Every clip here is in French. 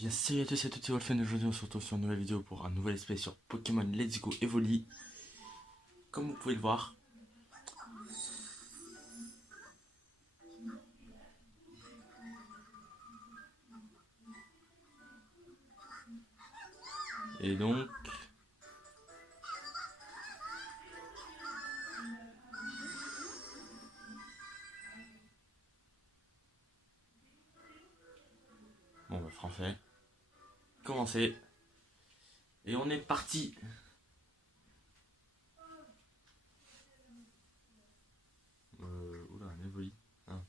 bien salut à tous et à toutes, c'est Wolfen. Aujourd'hui on se retrouve sur une nouvelle vidéo pour un nouvel espèce sur Pokémon Let's Go Evoli. Comme vous pouvez le voir. Et donc... Bon bah français. Commencer. Et on est parti. Oula, un Evoli. Ah.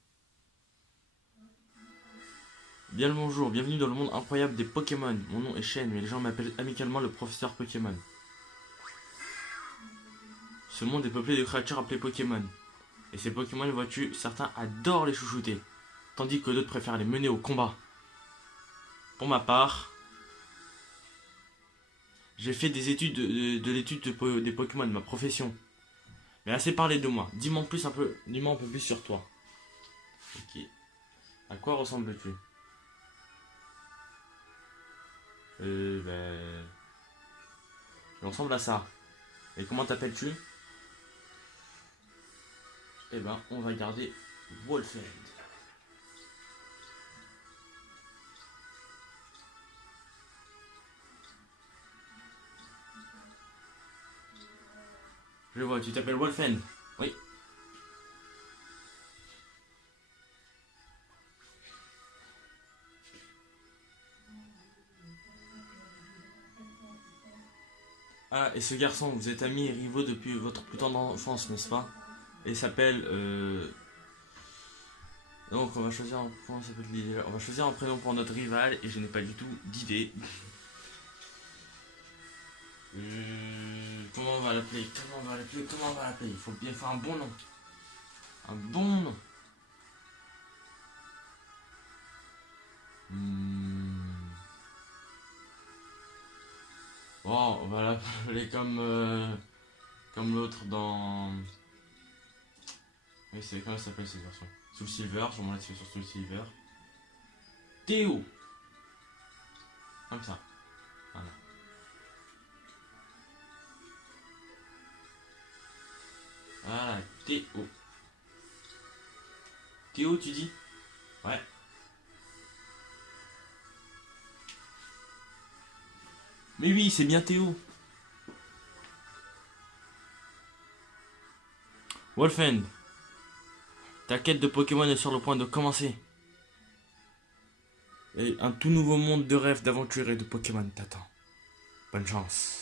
Bien le bonjour, bienvenue dans le monde incroyable des Pokémon. Mon nom est Shen, mais les gens m'appellent amicalement le professeur Pokémon. Ce monde est peuplé de créatures appelées Pokémon. Et ces Pokémon, vois-tu, certains adorent les chouchouter, tandis que d'autres préfèrent les mener au combat. Pour ma part, j'ai fait des études de l'étude des Pokémon, ma profession. Mais assez parlé de moi. Dis-moi un peu plus sur toi. Ok. À quoi ressembles-tu? Je ressemble à ça. Et comment t'appelles-tu? Eh ben, on va garder Wolfend. Je vois, tu t'appelles Wolfend. Oui. Ah, et ce garçon, vous êtes amis et rivaux depuis votre plus tendre enfance, n'est-ce pas? Et il s'appelle... Donc on va choisir un... Comment s'appelle l'idée? On va choisir un prénom pour notre rival et je n'ai pas du tout d'idée. Comment on va l'appeler? Comment on va l'appeler? Il faut bien faire un bon nom. Un bon nom. Bon, on va l'appeler comme l'autre dans... Oui, c'est comment ça s'appelle cette version? Soul Silver, sûrement là-dessus sur Soul Silver. Théo. Comme ça. Voilà. Voilà, Théo. Théo, tu dis? Ouais. Mais oui, c'est bien Théo. Wolfend, ta quête de Pokémon est sur le point de commencer. Et un tout nouveau monde de rêves, d'aventures et de Pokémon t'attend. Bonne chance.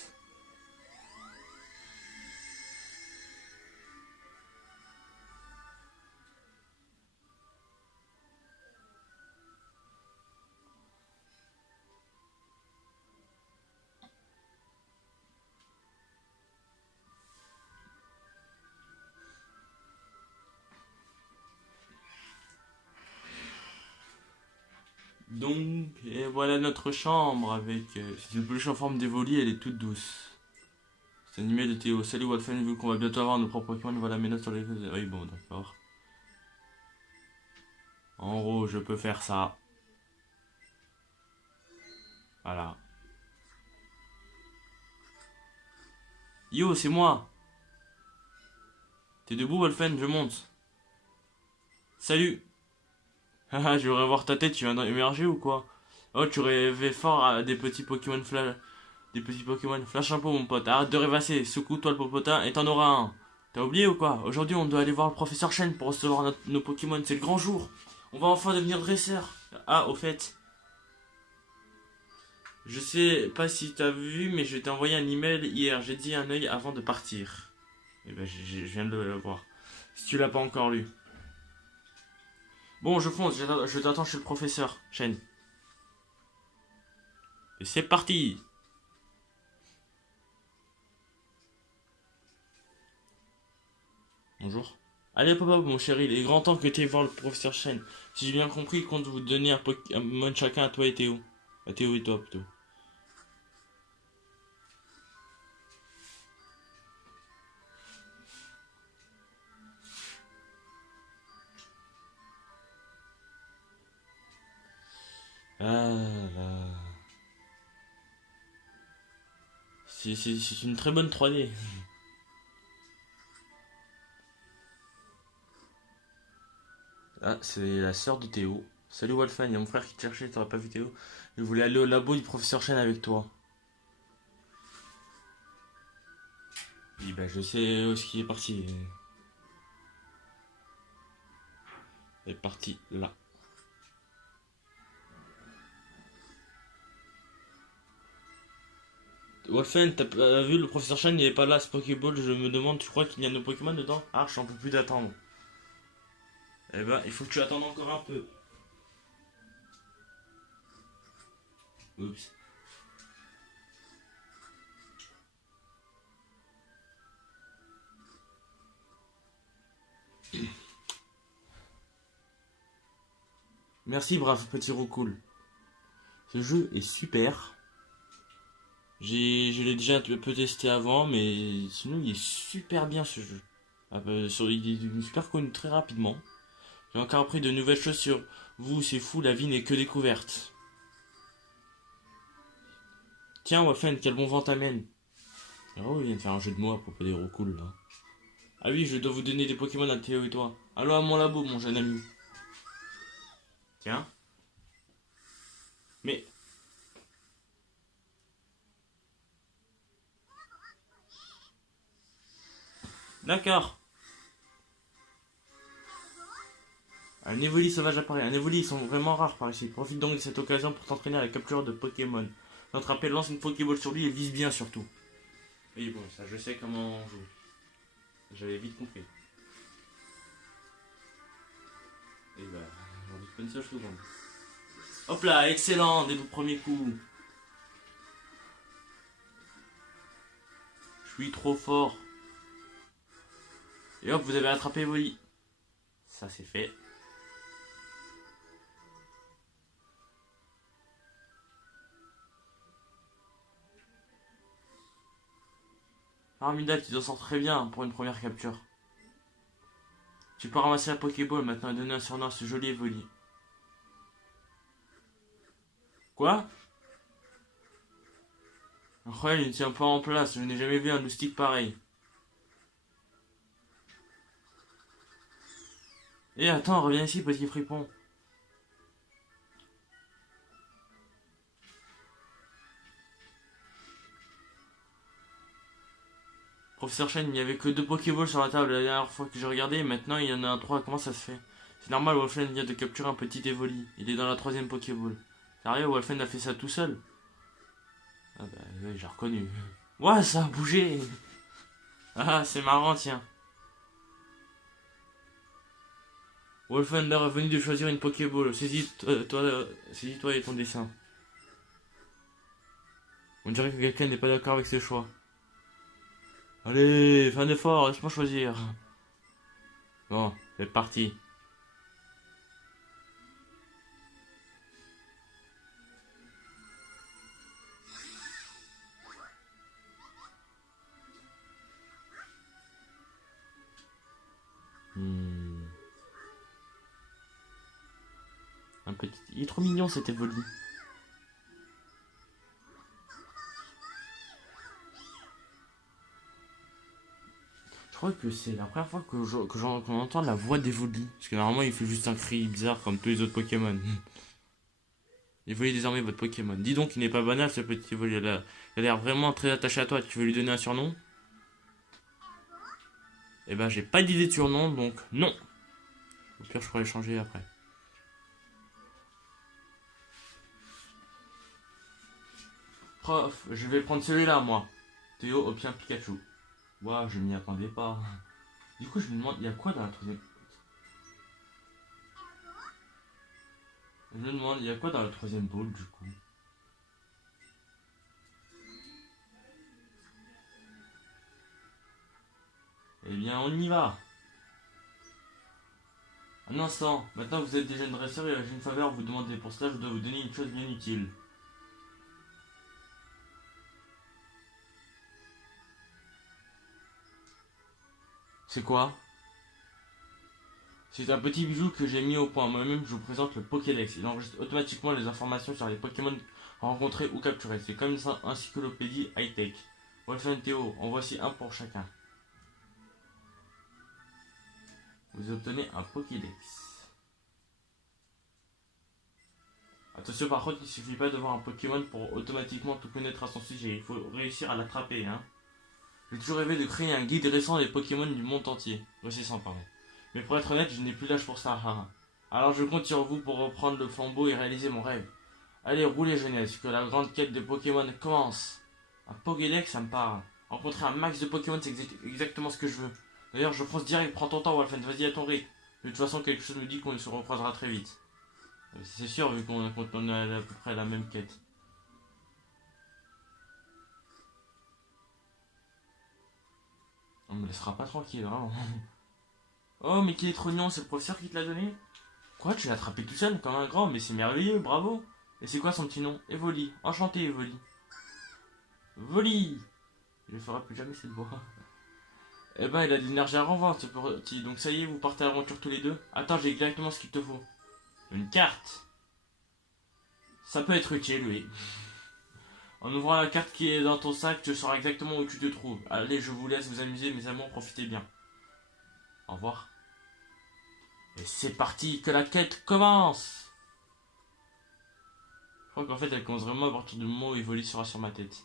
Donc, et voilà notre chambre avec... c'est une peluche en forme d'Evoli, elle est toute douce. C'est animé de Théo. Salut Wolfen, vu qu'on va bientôt avoir nos propres Pokémon, voilà mes notes sur les... Oui, bon, d'accord. En gros, je peux faire ça. Voilà. Yo, c'est moi. T'es debout, Wolfen? Je monte. Salut. Haha, je voudrais voir ta tête, tu viens d'émerger ou quoi? Oh, tu rêvais fort à des petits Pokémon flash. Des petits Pokémon. Flash un peu, mon pote. Arrête de rêvasser. Secoue-toi le popotin et t'en auras un. T'as oublié ou quoi? Aujourd'hui, on doit aller voir le professeur Chen pour recevoir nos Pokémon. C'est le grand jour. On va enfin devenir dresseur. Ah, au fait. Je sais pas si t'as vu, mais je t'ai envoyé un email hier. J'ai dit un œil avant de partir. Eh ben, je viens de le voir. Si tu l'as pas encore lu. Bon, je fonce. Je t'attends chez le professeur Chen. Et c'est parti. Bonjour. Allez, papa, mon chéri, il est grand temps que tu ailles voir le professeur Chen. Si j'ai bien compris, il compte vous donner un Pokémon chacun à toi et Théo. À Théo et toi, plutôt. Ah là. C'est une très bonne 3D. Ah, c'est la sœur de Théo. Salut Wolfen, il y a mon frère qui te cherchait, t'aurais pas vu Théo. Il voulait aller au labo du professeur Chen avec toi. Oui, bah je sais où est-ce qu'il est parti. Il est parti là. Wolfen, t'as vu le professeur Chen, il est pas là, ce Pokéball, je me demande, tu crois qu'il y a nos Pokémon dedans? Ah, j'en peux plus d'attendre. Eh ben, il faut que tu attendes encore un peu. Oups. Merci, brave petit Roucoule. Ce jeu est super. Je l'ai déjà un peu testé avant, mais sinon il est super bien ce jeu. Il est devenu super connu très rapidement. J'ai encore appris de nouvelles choses sur vous, c'est fou, la vie n'est que découverte. Tiens, Waffen, quel bon vent t'amène. Oh, il vient de faire un jeu de mots à propos des Roucool là. Ah oui, je dois vous donner des Pokémon à Théo et toi. Allons à mon labo, mon jeune ami. Tiens. Mais... D'accord. Un Évoli sauvage apparaît. Un Évoli, ils sont vraiment rares par ici. Profite donc de cette occasion pour t'entraîner à la capture de Pokémon. L'attraper, lance une Pokéball sur lui et vise bien surtout. Oui, bon, ça je sais comment on joue. J'avais vite compris. Et bah, j'en doute pas une seule seconde. Hop là, excellent, dès le premier coup. Je suis trop fort. Et hop, vous avez attrapé Evoli. Ça c'est fait. Formidable, tu t'en sors très bien pour une première capture. Tu peux ramasser la Pokéball maintenant et donner un surnom à ce joli Evoli. Quoi? Incroyable, il ne tient pas en place, je n'ai jamais vu un loustic pareil. Eh attends, reviens ici, petit fripon. Professeur Chen, il n'y avait que 2 Pokéballs sur la table la dernière fois que j'ai regardé, et maintenant il y en a 3, comment ça se fait? C'est normal, Wolfen vient de capturer un petit Evoli. Il est dans la 3ème Pokéball. Sérieux, Wolfen a fait ça tout seul? Ah bah oui, j'ai reconnu. Ouah, ça a bougé. Ah, c'est marrant, tiens. Wolfen est venu de choisir une Pokéball. Saisis-toi et ton dessin. On dirait que quelqu'un n'est pas d'accord avec ses choix. Allez, fais un effort, laisse-moi choisir. Bon, c'est parti. Hmm. Un petit... Il est trop mignon cet Evoli. Je crois que c'est la première fois qu'on entend la voix d'Evoli. Parce que normalement il fait juste un cri bizarre comme tous les autres Pokémon. Evoli désormais votre Pokémon. Dis donc, il n'est pas banal ce petit Evoli. Il a l'air vraiment très attaché à toi. Tu veux lui donner un surnom? Eh ben j'ai pas d'idée de surnom donc non. Au pire je pourrais les changer après. Prof, je vais prendre celui-là moi. Théo obtient Pikachu. Waouh, je m'y attendais pas. Du coup, je me demande, il y a quoi dans la 3ème... Je me demande, il y a quoi dans la 3ème bowl du coup? Eh bien, on y va. Un instant, maintenant que vous êtes déjà une dresseur et j'ai une faveur à vous demander. Pour cela, je dois vous donner une chose bien utile. C'est quoi? C'est un petit bijou que j'ai mis au point. Moi-même, je vous présente le Pokédex. Il enregistre automatiquement les informations sur les Pokémon rencontrés ou capturés. C'est comme une encyclopédie high-tech. Wolfen Théo, en voici un pour chacun. Vous obtenez un Pokédex. Attention par contre, il suffit pas de voir un Pokémon pour automatiquement tout connaître à son sujet. Il faut réussir à l'attraper, hein. J'ai toujours rêvé de créer un guide dressant les Pokémon du monde entier. Récessant, pardon. Mais pour être honnête, je n'ai plus l'âge pour ça. Alors je compte sur vous pour reprendre le flambeau et réaliser mon rêve. Allez, roulez jeunesse, que la grande quête de Pokémon commence. Un Pokédex, ça me parle. Rencontrer un max de Pokémon, c'est exactement ce que je veux. D'ailleurs, je pense direct, prends ton temps, Wolfen, vas-y à ton rythme. De toute façon, quelque chose me dit qu'on se recroisera très vite. C'est sûr, vu qu'on a à peu près la même quête. On me laissera pas tranquille, vraiment. Oh, mais qu'il est trop mignon, c'est le professeur qui te l'a donné? Quoi, tu l'as attrapé tout seul, comme un grand, mais c'est merveilleux, bravo. Et c'est quoi son petit nom? Evoli. Enchanté, Evoli. Voli. Je ne ferai plus jamais cette voix. Eh ben, il a de l'énergie à renvendre, ce petit. Donc ça y est, vous partez à l'aventure tous les deux. Attends, j'ai exactement ce qu'il te faut. Une carte. Ça peut être utile, oui. En ouvrant la carte qui est dans ton sac, tu sauras exactement où tu te trouves. Allez, je vous laisse vous amuser, mes amours, profitez bien. Au revoir. Et c'est parti, que la quête commence. Je crois qu'en fait, elle commence vraiment à partir du moment où Evoli sera sur ma tête.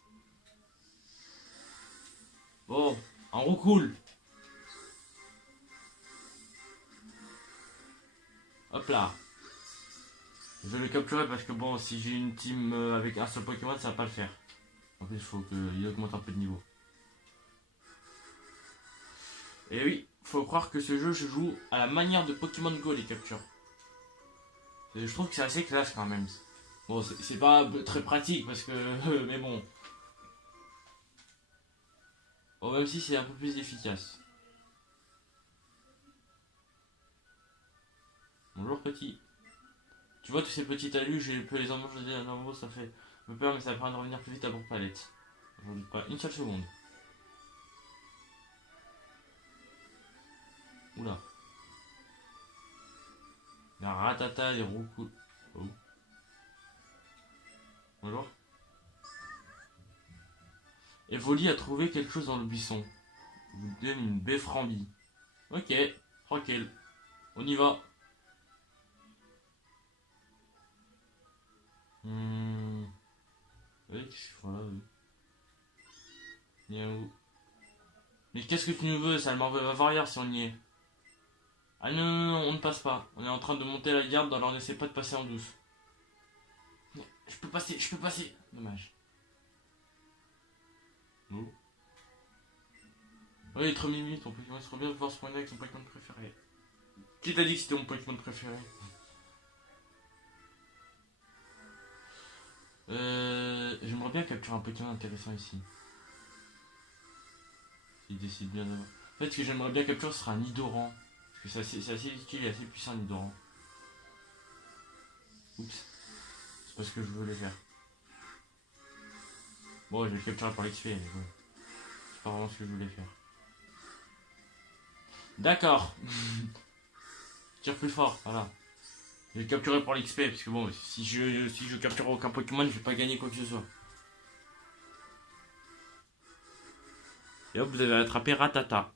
Bon, en roue cool. Hop là. Je vais le capturer parce que bon, si j'ai une team avec un seul Pokémon, ça va pas le faire. En plus, il faut qu'il augmente un peu de niveau. Et oui, faut croire que ce jeu se joue à la manière de Pokémon Go, les captures. Et je trouve que c'est assez classe quand même. Bon, c'est pas très pratique parce que... mais bon. Bon, même si c'est un peu plus efficace. Bonjour petit. Tu vois tous ces petits talus, j'ai pu les emmanger en haut, ça fait me peur, mais ça permet de revenir plus vite à Bourg-Palette. J'en doute pas une seule seconde. Oula. La ratata, les roucous. Oh. Bonjour. Evoli a trouvé quelque chose dans le buisson. Vous donne une befframbie. Ok, tranquille. On y va. Oui, voilà, oui. Miaou. Mais qu'est-ce que tu nous veux? Ça m'en va voir si on y est. Ah non, non, non, on ne passe pas. On est en train de monter la garde, alors n'essaie pas de passer en douce. Je peux passer, je peux passer. Dommage. Oh. Ouais, il est trop mimi, ton Pokémon serait bien de pouvoir se poigner avec son Pokémon préféré. Qui t'a dit que c'était mon Pokémon préféré? J'aimerais bien capturer un Pokémon intéressant ici. S'il décide bien d'avoir. En fait, ce que j'aimerais bien capturer, ce sera un Nidoran. Parce que c'est assez utile et assez puissant, un Nidoran. Oups. C'est pas ce que je voulais faire. Bon, je vais le capturer par l'XP, mais bon. C'est pas vraiment ce que je voulais faire. D'accord. Tire plus fort, voilà. Je vais le capturer pour l'XP, parce que bon, si je capture aucun Pokémon, je vais pas gagner quoi que ce soit. Et hop, vous avez attrapé Ratata.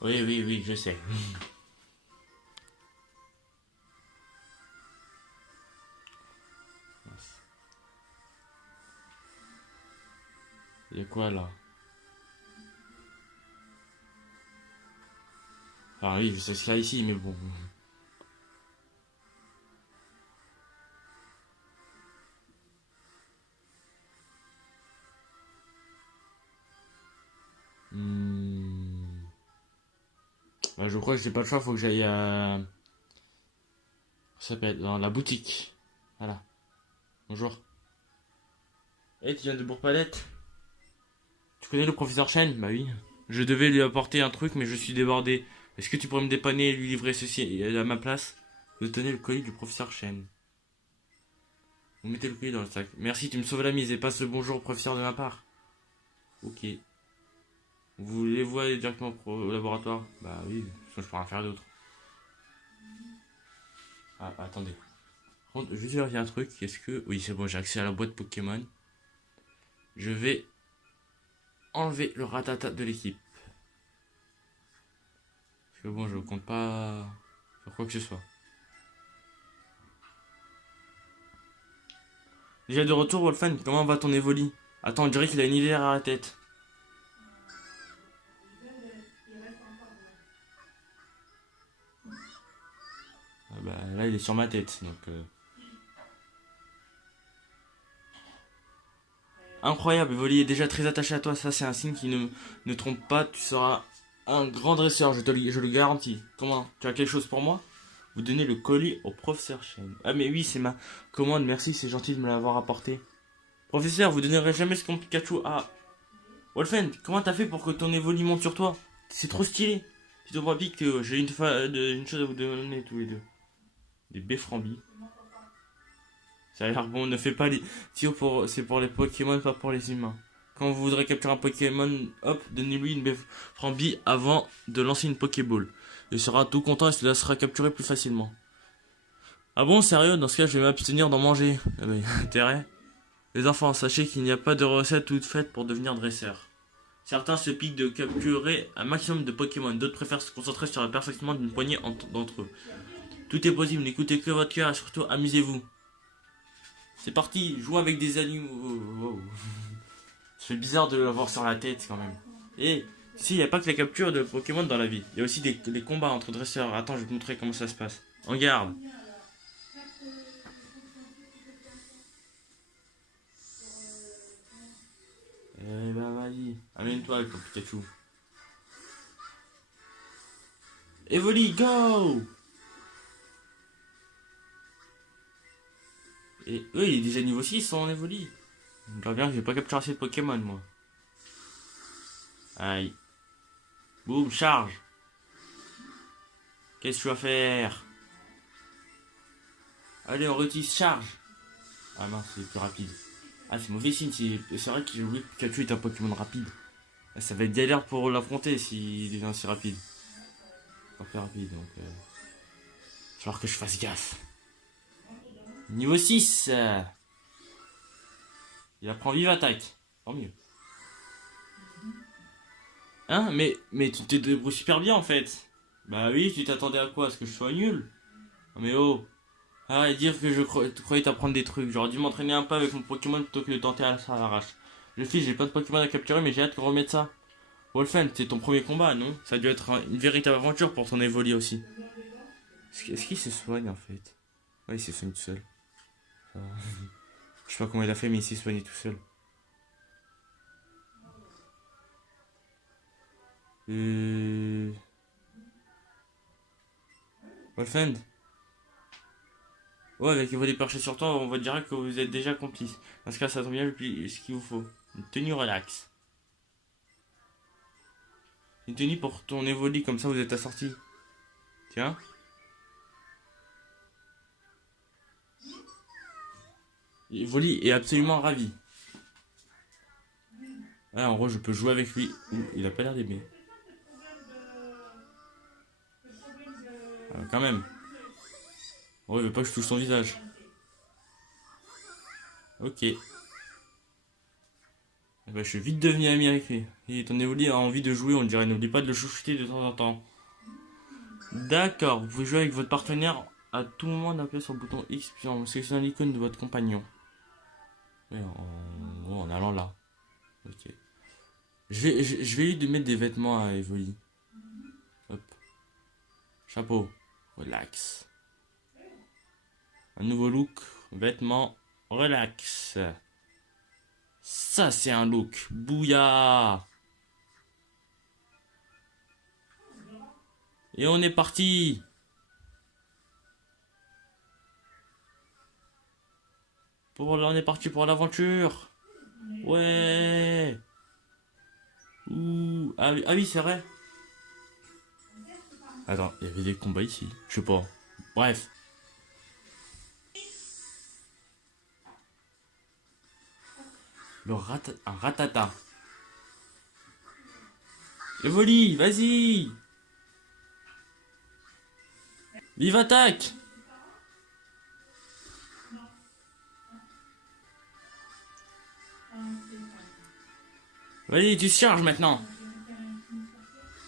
Oui, oui, oui, je sais. Il y a quoi là? Ah oui, je sais ce qu'il y a ici, mais bon. Bah, je crois que j'ai pas le choix, faut que j'aille à... Ça s'appelle dans la boutique. Voilà. Bonjour. Eh, tu viens de Bourg-Palette? Tu connais le professeur Chen? Bah oui. Je devais lui apporter un truc, mais je suis débordé. Est-ce que tu pourrais me dépanner et lui livrer ceci à ma place? Vous tenez le colis du professeur Chen. Vous mettez le colis dans le sac. Merci, tu me sauves la mise et passe le bonjour au professeur de ma part. Ok. Vous voulez voir directement au laboratoire? Bah oui, sinon je peux rien faire d'autre. Ah, attendez. Par contre, je vais vérifier un truc. Est-ce que... Oui, c'est bon, j'ai accès à la boîte Pokémon. Je vais enlever le Rattata de l'équipe. Parce que bon, je compte pas faire quoi que ce soit. Déjà de retour, Wolfen, comment va ton Evoli? Attends, on dirait qu'il a une idée à la tête. Ah bah, là, il est sur ma tête, donc... Incroyable, Evoli est déjà très attaché à toi, ça c'est un signe qui ne trompe pas, tu seras un grand dresseur, je le garantis. Comment? Tu as quelque chose pour moi? Vous donnez le colis au professeur Chen. Ah mais oui, c'est ma commande, merci, c'est gentil de me l'avoir apporté. Professeur, vous donnerez jamais ce qu'on Pikachu à... Wolfen, comment t'as fait pour que ton Evoli monte sur toi? C'est trop stylé. Tu te pique que j'ai une chose à vous donner tous les deux. Des befframbis. Ça a l'air bon, ne fais pas les tirs pour... C'est pour les Pokémon, pas pour les humains. Quand vous voudrez capturer un Pokémon, hop, donnez-lui une befframbie avant de lancer une Pokéball. Il sera tout content et cela sera capturé plus facilement. Ah bon, sérieux? Dans ce cas, je vais m'abstenir d'en manger. Ah bah, y a intérêt. Les enfants, sachez qu'il n'y a pas de recette toute faite pour devenir dresseur. Certains se piquent de capturer un maximum de Pokémon, d'autres préfèrent se concentrer sur le perfectionnement d'une poignée d'entre eux. Tout est possible, n'écoutez que votre cœur et surtout amusez-vous. C'est parti, jouez avec des animaux. Wow. Ça fait bizarre de l'avoir sur la tête quand même. Et si, il n'y a pas que la capture de Pokémon dans la vie, il y a aussi des combats entre dresseurs. Attends, je vais te montrer comment ça se passe. En garde. Eh ben vas-y, amène-toi avec ton Pikachu. Evoli, go! Et eux, il est déjà niveau 6 en Evoli. J'espère bien que j'ai pas capturé assez de Pokémon, moi. Aïe. Boum, charge. Qu'est-ce que tu vas faire? Allez, on réutilise charge. Ah mince, c'est plus rapide. Ah, c'est mauvais signe. C'est vrai que j'ai oublié que Pikachu est un Pokémon rapide. Ah, ça va être galère pour l'affronter s'il devient si rapide. Pas plus rapide, donc... Il va falloir que je fasse gaffe. Niveau 6. Il apprend vive attaque. Tant mieux. Hein? Mais tu te débrouilles super bien en fait. Bah oui, tu t'attendais à quoi? À ce que je sois nul? Non mais oh. Ah, et dire que je croyais t'apprendre des trucs. J'aurais dû m'entraîner un peu avec mon Pokémon plutôt que de tenter à l'arrache. Je file, j'ai pas de Pokémon à capturer, mais j'ai hâte de remettre ça. Wolfen, c'est ton premier combat, non? Ça a dû être une véritable aventure pour ton Evoli aussi. Est-ce qu'il se soigne en fait? Ouais, il s'est soigné tout seul. Je sais pas comment il a fait, mais il s'est soigné tout seul. Wolfen? Ouais, avec Evoli perché sur toi, on va dire que vous êtes déjà complice. Dans ce cas, ça tombe bien, ce qu'il vous faut. Une tenue relax. Une tenue pour ton Evoli, comme ça vous êtes assorti. Tiens. Evoli est absolument ravi. Ah, en gros, je peux jouer avec lui. Ouh, il a pas l'air d'aimer. Ah, quand même. Oh, il veut pas que je touche son visage. Ok. Bah, je suis vite devenu ami avec lui. Et ton Evoli a envie de jouer, on dirait. N'oublie pas de le chouchouter de temps en temps. D'accord, vous pouvez jouer avec votre partenaire à tout moment en appuyant sur le bouton X puis en sélectionnant l'icône de votre compagnon. Oui, en allant là. Ok. Je vais lui mettre des vêtements à Evoli. Hop. Chapeau. Relax. Un nouveau look. Vêtements. Relax. Ça, c'est un look. Bouya. Et on est parti. On est parti pour l'aventure. Ouais. Ouh. Ah oui, c'est vrai. Attends, il y avait des combats ici. Je sais pas. Bref. Un ratata. Evoli, vas-y. Vive attaque. Vas-y, tu charges maintenant.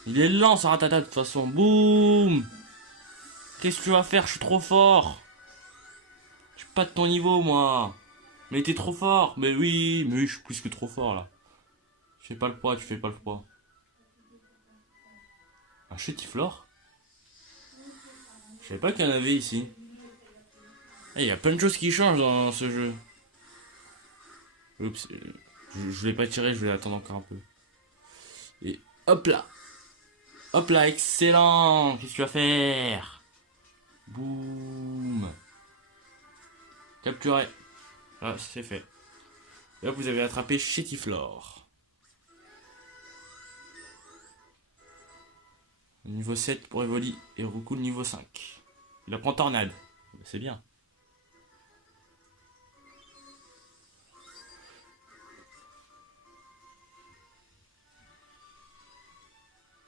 Il est lent, ce ratata, de toute façon. Boum. Qu'est-ce que tu vas faire? Je suis trop fort. Je suis pas de ton niveau, moi. Mais t'es trop fort. Mais oui, je suis plus que trop fort, là. Je fais pas le poids, tu fais pas le poids. Un chétiflore? Je savais pas qu'il y en avait ici. Il y a plein de choses qui changent dans ce jeu. Oups, je vais pas tirer, je vais attendre encore un peu. Et hop là. Hop là, excellent. Qu'est-ce que tu vas faire? Boum. Capturé. Ah, c'est fait. Et là, vous avez attrapé Chétiflore. Niveau 7 pour Evoli et Roucoule niveau 5. Il apprend Tornade. C'est bien.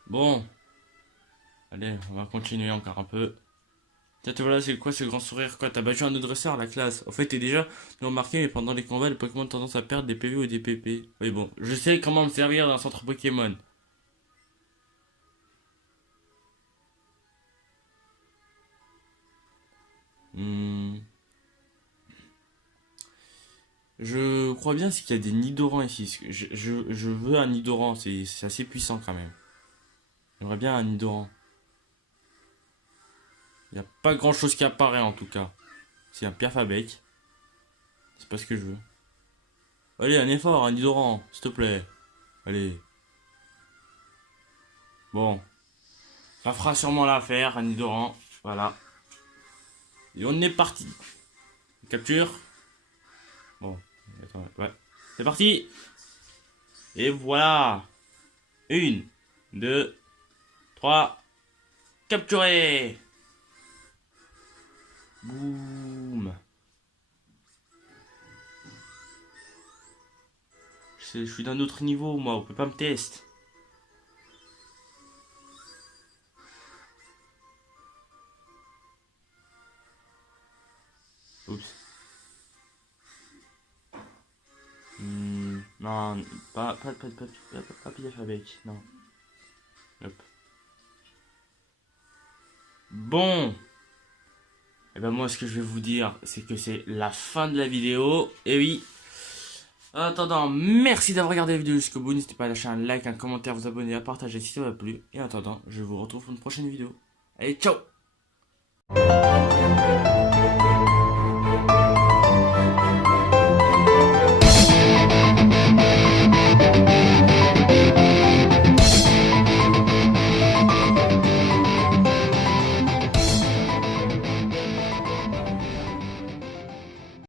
Bon. Allez, on va continuer encore un peu. Peut-être voilà, c'est quoi ce grand sourire? Quoi, t'as battu un autre dresseur, la classe. En fait, t'es déjà remarqué, mais pendant les combats, les Pokémon ont tendance à perdre des PV ou des PP. Oui, bon, je sais comment me servir d'un centre Pokémon. Je crois bien qu'il y a des Nidoran ici. Je veux un Nidoran, c'est assez puissant quand même. J'aimerais bien un Nidoran. Il n'y a pas grand chose qui apparaît en tout cas. C'est un Pierre-Fabec. C'est pas ce que je veux. Allez, un effort, un Nidoran, s'il te plaît. Allez. Bon. Ça fera sûrement l'affaire, un Nidoran. Voilà. Et on est parti. Capture. Bon. Attends, ouais. C'est parti. Et voilà. 1, 2, 3. Capturé. Boum. Je suis d'un autre niveau, moi. On peut pas me tester. Oups. Non, pas Pierre-Fabec, non. Hop. Bon. Et ben moi, ce que je vais vous dire, c'est que c'est la fin de la vidéo. Et oui. En attendant, merci d'avoir regardé la vidéo jusqu'au bout. N'hésitez pas à lâcher un like, un commentaire, vous abonner, à partager si ça vous a plu. Et en attendant, je vous retrouve pour une prochaine vidéo. Allez, ciao!